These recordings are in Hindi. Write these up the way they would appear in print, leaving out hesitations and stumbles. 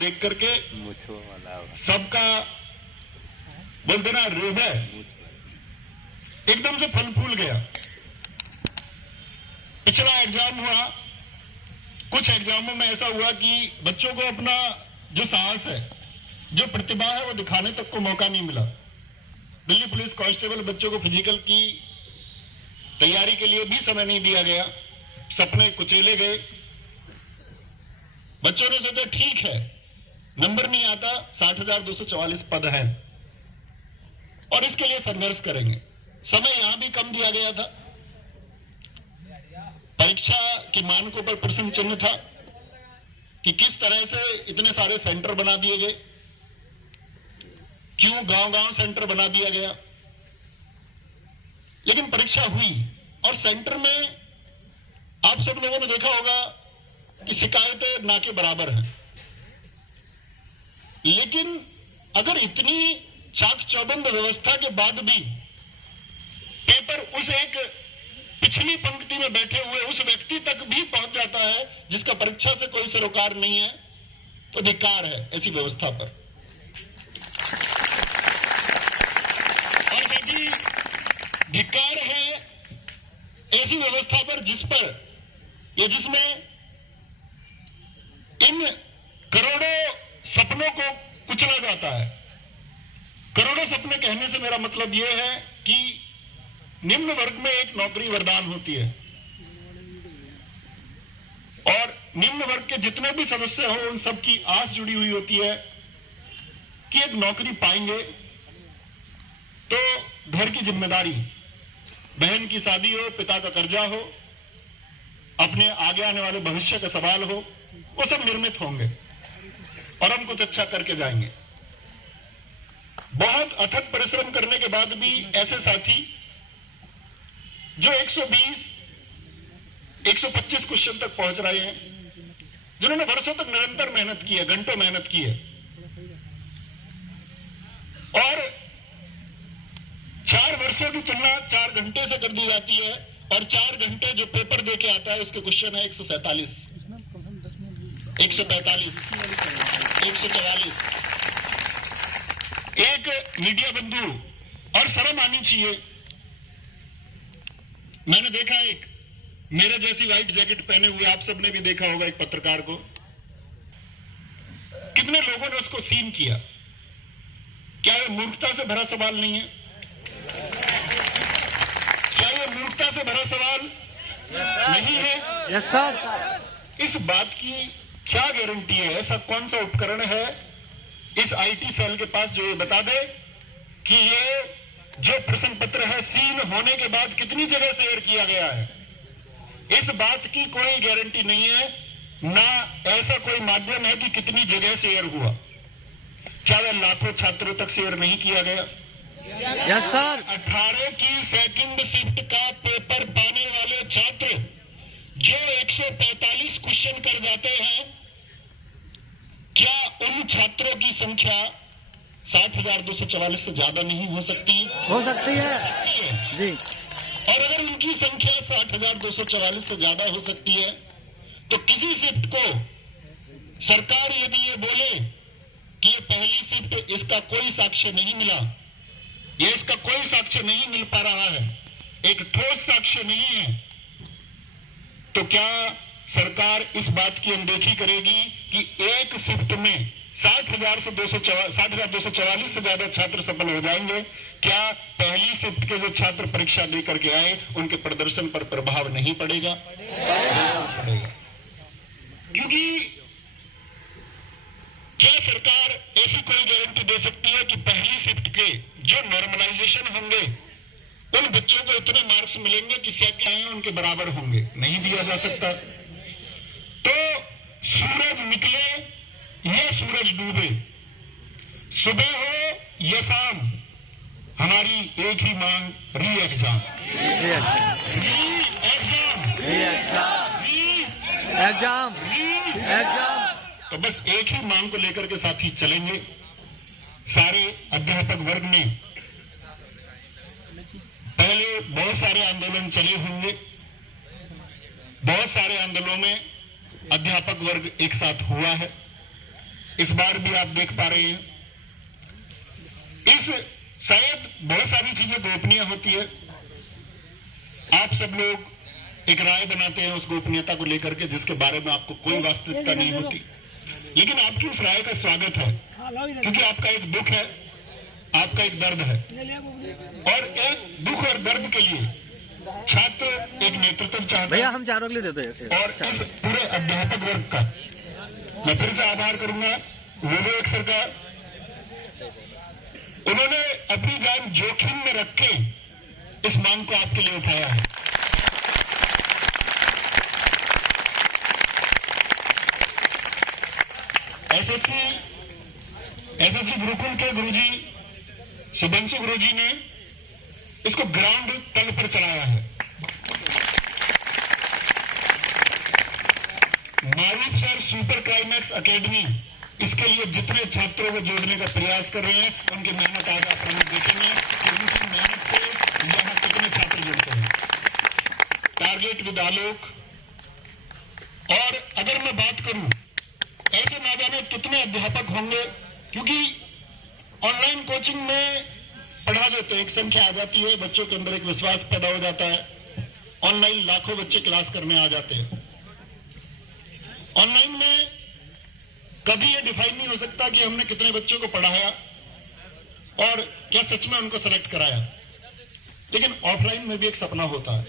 देख करके सबका बोल देना हृदय एकदम से फल फूल गया। पिछला एग्जाम हुआ, कुछ एग्जामों में ऐसा हुआ कि बच्चों को अपना जो साहस है, जो प्रतिभा है, वो दिखाने तक को मौका नहीं मिला। दिल्ली पुलिस कांस्टेबल बच्चों को फिजिकल की तैयारी के लिए भी समय नहीं दिया गया, सपने कुचेले गए। बच्चों ने सोचा ठीक है, नंबर नहीं आता, 60,244 पद हैं और इसके लिए संघर्ष करेंगे। समय यहां भी कम दिया गया था, परीक्षा के मानकों पर प्रश्न चिन्ह था कि किस तरह से इतने सारे सेंटर बना दिए गए, क्यों गांव-गांव सेंटर बना दिया गया। लेकिन परीक्षा हुई और सेंटर में आप सब लोगों ने देखा होगा कि शिकायतें ना के बराबर हैं। लेकिन अगर इतनी चाक चौबंद व्यवस्था के बाद भी पेपर उस एक पिछली पंक्ति में बैठे हुए उस व्यक्ति तक भी पहुंच जाता है जिसका परीक्षा से कोई सरोकार नहीं है, तो धिक्कार है ऐसी व्यवस्था पर। और यदि धिक्कार है ऐसी व्यवस्था पर जिसमें इन करोड़ों सपनों को कुचला जाता है। करोड़ों सपने कहने से मेरा मतलब यह है कि निम्न वर्ग में एक नौकरी वरदान होती है और निम्न वर्ग के जितने भी सदस्य हो उन सबकी आस जुड़ी हुई होती है कि एक नौकरी पाएंगे तो घर की जिम्मेदारी, बहन की शादी हो, पिता का कर्जा हो, अपने आगे आने वाले भविष्य का सवाल हो, वो सब निर्मित होंगे और हम कुछ अच्छा करके जाएंगे। बहुत अथक परिश्रम करने के बाद भी ऐसे साथी जो 120, 125 क्वेश्चन तक पहुंच रहे हैं, जिन्होंने वर्षों तक निरंतर मेहनत की है, घंटों मेहनत की है और 4 वर्षों की तुलना 4 घंटे से कर दी जाती है और 4 घंटे जो पेपर दे के आता है उसके क्वेश्चन है 147, 145, 144। एक मीडिया बंधु, और शर्म आनी चाहिए, मैंने देखा एक मेरे जैसी व्हाइट जैकेट पहने हुए, आप सबने भी देखा होगा एक पत्रकार को, कितने लोगों ने उसको सीन किया। क्या यह मूर्खता से भरा सवाल नहीं है? क्या यह मूर्खता से भरा सवाल नहीं है? Yes sir. इस बात की क्या गारंटी है, ऐसा कौन सा उपकरण है इस आईटी सेल के पास जो ये बता दे कि ये जो प्रश्न पत्र है सीन होने के बाद कितनी जगह शेयर किया गया है? इस बात की कोई गारंटी नहीं है, ना ऐसा कोई माध्यम है कि कितनी जगह शेयर हुआ। क्या वह लाखों छात्रों तक शेयर नहीं किया गया? Yes sir. 18 की सेकंड शिफ्ट का पेपर पाने वाले छात्र जो 145 क्वेश्चन कर जाते हैं, क्या उन छात्रों की संख्या 60,244 से ज्यादा नहीं हो सकती? हो सकती है जी। और अगर उनकी संख्या 60,244 से ज्यादा हो सकती है तो किसी शिफ्ट को सरकार यदि ये बोले कि ये पहली शिफ्ट, इसका कोई साक्ष्य नहीं मिला, ये इसका कोई साक्ष्य नहीं मिल पा रहा है, एक ठोस साक्ष्य नहीं है, तो क्या सरकार इस बात की अनदेखी करेगी कि एक शिफ्ट में 60,244 से ज्यादा छात्र सफल हो जाएंगे? क्या पहली शिफ्ट के जो छात्र परीक्षा दे करके आए उनके प्रदर्शन पर प्रभाव नहीं पड़ेगा? पड़ेगा। क्योंकि क्या सरकार ऐसी कोई गारंटी दे सकती है कि पहली शिफ्ट के जो नॉर्मलाइजेशन होंगे उन बच्चों को इतने मार्क्स मिलेंगे कि सेकंड आए उनके बराबर होंगे? नहीं दिया जा सकता। तो सूरज निकले या सूरज डूबे, सुबह हो या शाम, हमारी एक ही मांग, री एग्जाम, एग्जाम। तो बस एक ही मांग को लेकर के साथी चलेंगे। सारे अध्यापक वर्ग ने पहले बहुत सारे आंदोलन चले होंगे, बहुत सारे आंदोलनों में अध्यापक वर्ग एक साथ हुआ है। इस बार भी आप देख पा रहे हैं। इस शायद बहुत सारी चीजें गोपनीय होती है, आप सब लोग एक राय बनाते हैं उस गोपनीयता को लेकर के जिसके बारे में आपको कोई वास्तविकता नहीं होती, लेकिन आपकी उस राय का स्वागत है क्योंकि आपका एक दुख है, आपका एक दर्द है, और एक दुख और दर्द के लिए छात्र एक नेतृत्व चाहते हैं। भैया हम चारों के लिए देते हैं। और इस पूरे अध्यापक वर्ग का मैं फिर से आभार करूंगा विवेक सर का। उन्होंने अपनी जान जोखिम में रख के इस मांग को आपके लिए उठाया है। एसएससी गुरुकुल के गुरुजी शुभंशु गुरुजी ने इसको ग्राउंड तल पर चलाया है। मारूफ सर सुपर क्लाइमैक्स एकेडमी इसके लिए जितने छात्रों को जोड़ने का प्रयास कर रहे हैं उनकी मेहनत आज आप लोग देखेंगे कि उनकी मेहनत से यहां कितने छात्र जुड़ते हैं। टारगेट विद आलोक। और अगर मैं बात करूं ऐसे ना जाने कितने अध्यापक होंगे, क्योंकि ऑनलाइन कोचिंग में पढ़ा देते हैं, एक संख्या आ जाती है, बच्चों के अंदर एक विश्वास पैदा हो जाता है, ऑनलाइन लाखों बच्चे क्लास करने आ जाते हैं। ऑनलाइन में कभी ये डिफाइन नहीं हो सकता कि हमने कितने बच्चों को पढ़ाया और क्या सच में उनको सेलेक्ट कराया, लेकिन ऑफलाइन में भी एक सपना होता है।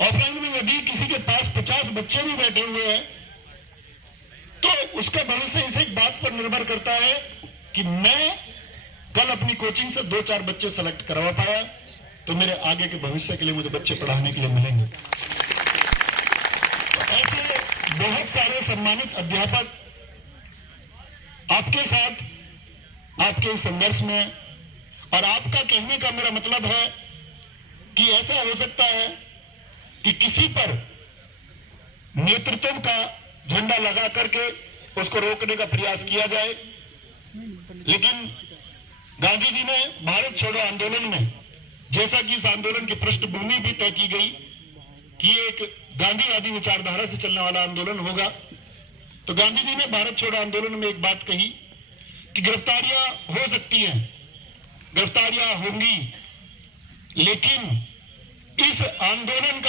ऑफलाइन में यदि किसी के पास 50 बच्चे भी बैठे हुए हैं तो उसका भविष्य इस एक बात पर निर्भर करता है कि मैं कल अपनी कोचिंग से 2-4 बच्चे सेलेक्ट करवा पाया तो मेरे आगे के भविष्य के लिए मुझे बच्चे पढ़ाने के लिए मिलेंगे। ऐसे बहुत सारे सम्मानित अध्यापक आपके साथ आपके इस संघर्ष में, और आपका कहने का मेरा मतलब है कि ऐसा हो सकता है कि किसी पर नेतृत्व का झंडा लगा करके उसको रोकने का प्रयास किया जाए, लेकिन गांधी जी ने भारत छोड़ो आंदोलन में, जैसा कि इस आंदोलन की पृष्ठभूमि भी तय की गई कि एक गांधीवादी विचारधारा से चलने वाला आंदोलन होगा, तो गांधी जी ने भारत छोड़ो आंदोलन में एक बात कही कि गिरफ्तारियां हो सकती हैं, गिरफ्तारियां होंगी, लेकिन इस आंदोलन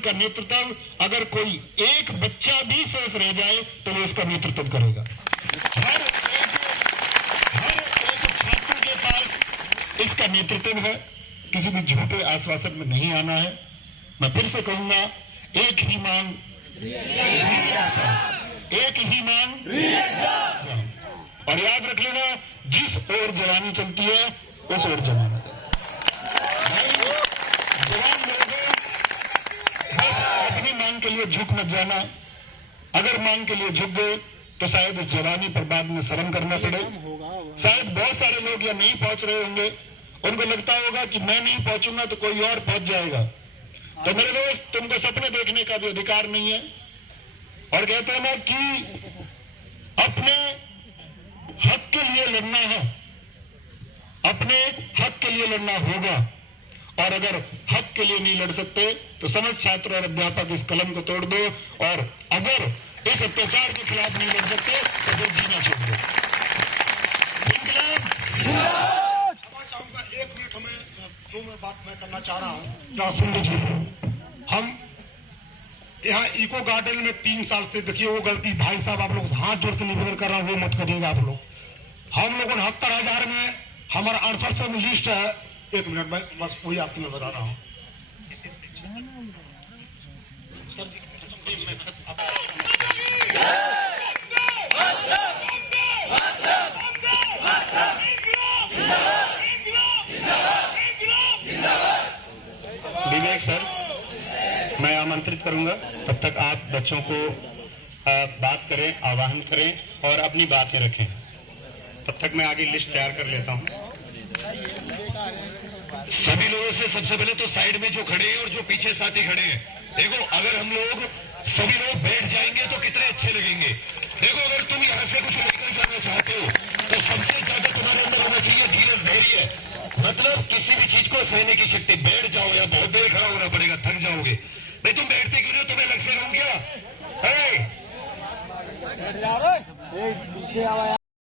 का नेतृत्व अगर कोई एक बच्चा भी शेष रह जाए तो वो इसका नेतृत्व करेगा। हर एक छात्र के पास इसका नेतृत्व है, किसी भी झूठे आश्वासन में नहीं आना है। मैं फिर से कहूंगा, एक ही मांग, और याद रख लेना, जिस ओर जवानी चलती है उस ओर जवानी। जवान लोगों बस अपनी मांग के लिए झुक मत जाना, अगर मांग के लिए झुक गए तो शायद इस जवानी पर बाद में शर्म करना पड़े। शायद बहुत सारे लोग या नहीं पहुंच रहे होंगे, उनको लगता होगा कि मैं नहीं पहुंचूंगा तो कोई और पहुंच जाएगा। तो मेरे दोस्त, तुमको सपने देखने का भी अधिकार नहीं है, और कहते हैं ना कि अपने हक के लिए लड़ना है, अपने हक के लिए लड़ना होगा, और अगर हक के लिए नहीं लड़ सकते तो समस्त छात्र और अध्यापक इस कलम को तोड़ दो, और अगर इस अत्याचार के खिलाफ नहीं लड़ सकते तो फिर जीना छोड़ दो। चाहूंगा 1 मिनट हमें जो मैं बात मैं करना चाह रहा हूँ, सुन लीजिए। हम यहाँ इको गार्डन में 3 साल से, देखिए वो गलती भाई साहब आप लोग हाथ जोड़ के निवेदन कर रहा हूँ, वो मत करिएगा आप लोग। हम लोगों ने 70,000 में हमारा 68 में लिस्ट है। 1 मिनट में बस वही आपको मैं बता रहा हूँ। विवेक सर, मैं आमंत्रित करूंगा, तब तक आप बच्चों को बात करें, आह्वान करें और अपनी बातें रखें। तब तक मैं आगे लिस्ट तैयार कर लेता हूं। सभी लोगों से सबसे पहले तो साइड में जो खड़े हैं और जो पीछे साथी खड़े हैं, देखो अगर हम लोग सभी लोग बैठ जाएंगे तो कितने अच्छे लगेंगे। देखो अगर तुम यहाँ से कुछ लेकर जाना चाहते हो तो सबसे ज्यादा तुम्हारे अंदर होना चाहिए धीरज, धैर्य, मतलब किसी भी चीज को सहने की शक्ति। बैठ जाओ या बहुत देर खड़ा होना पड़ेगा, थक जाओगे। नहीं तुम बैठते क्यों नहीं, तुम्हें लग से रहूं क्या? पीछे आवा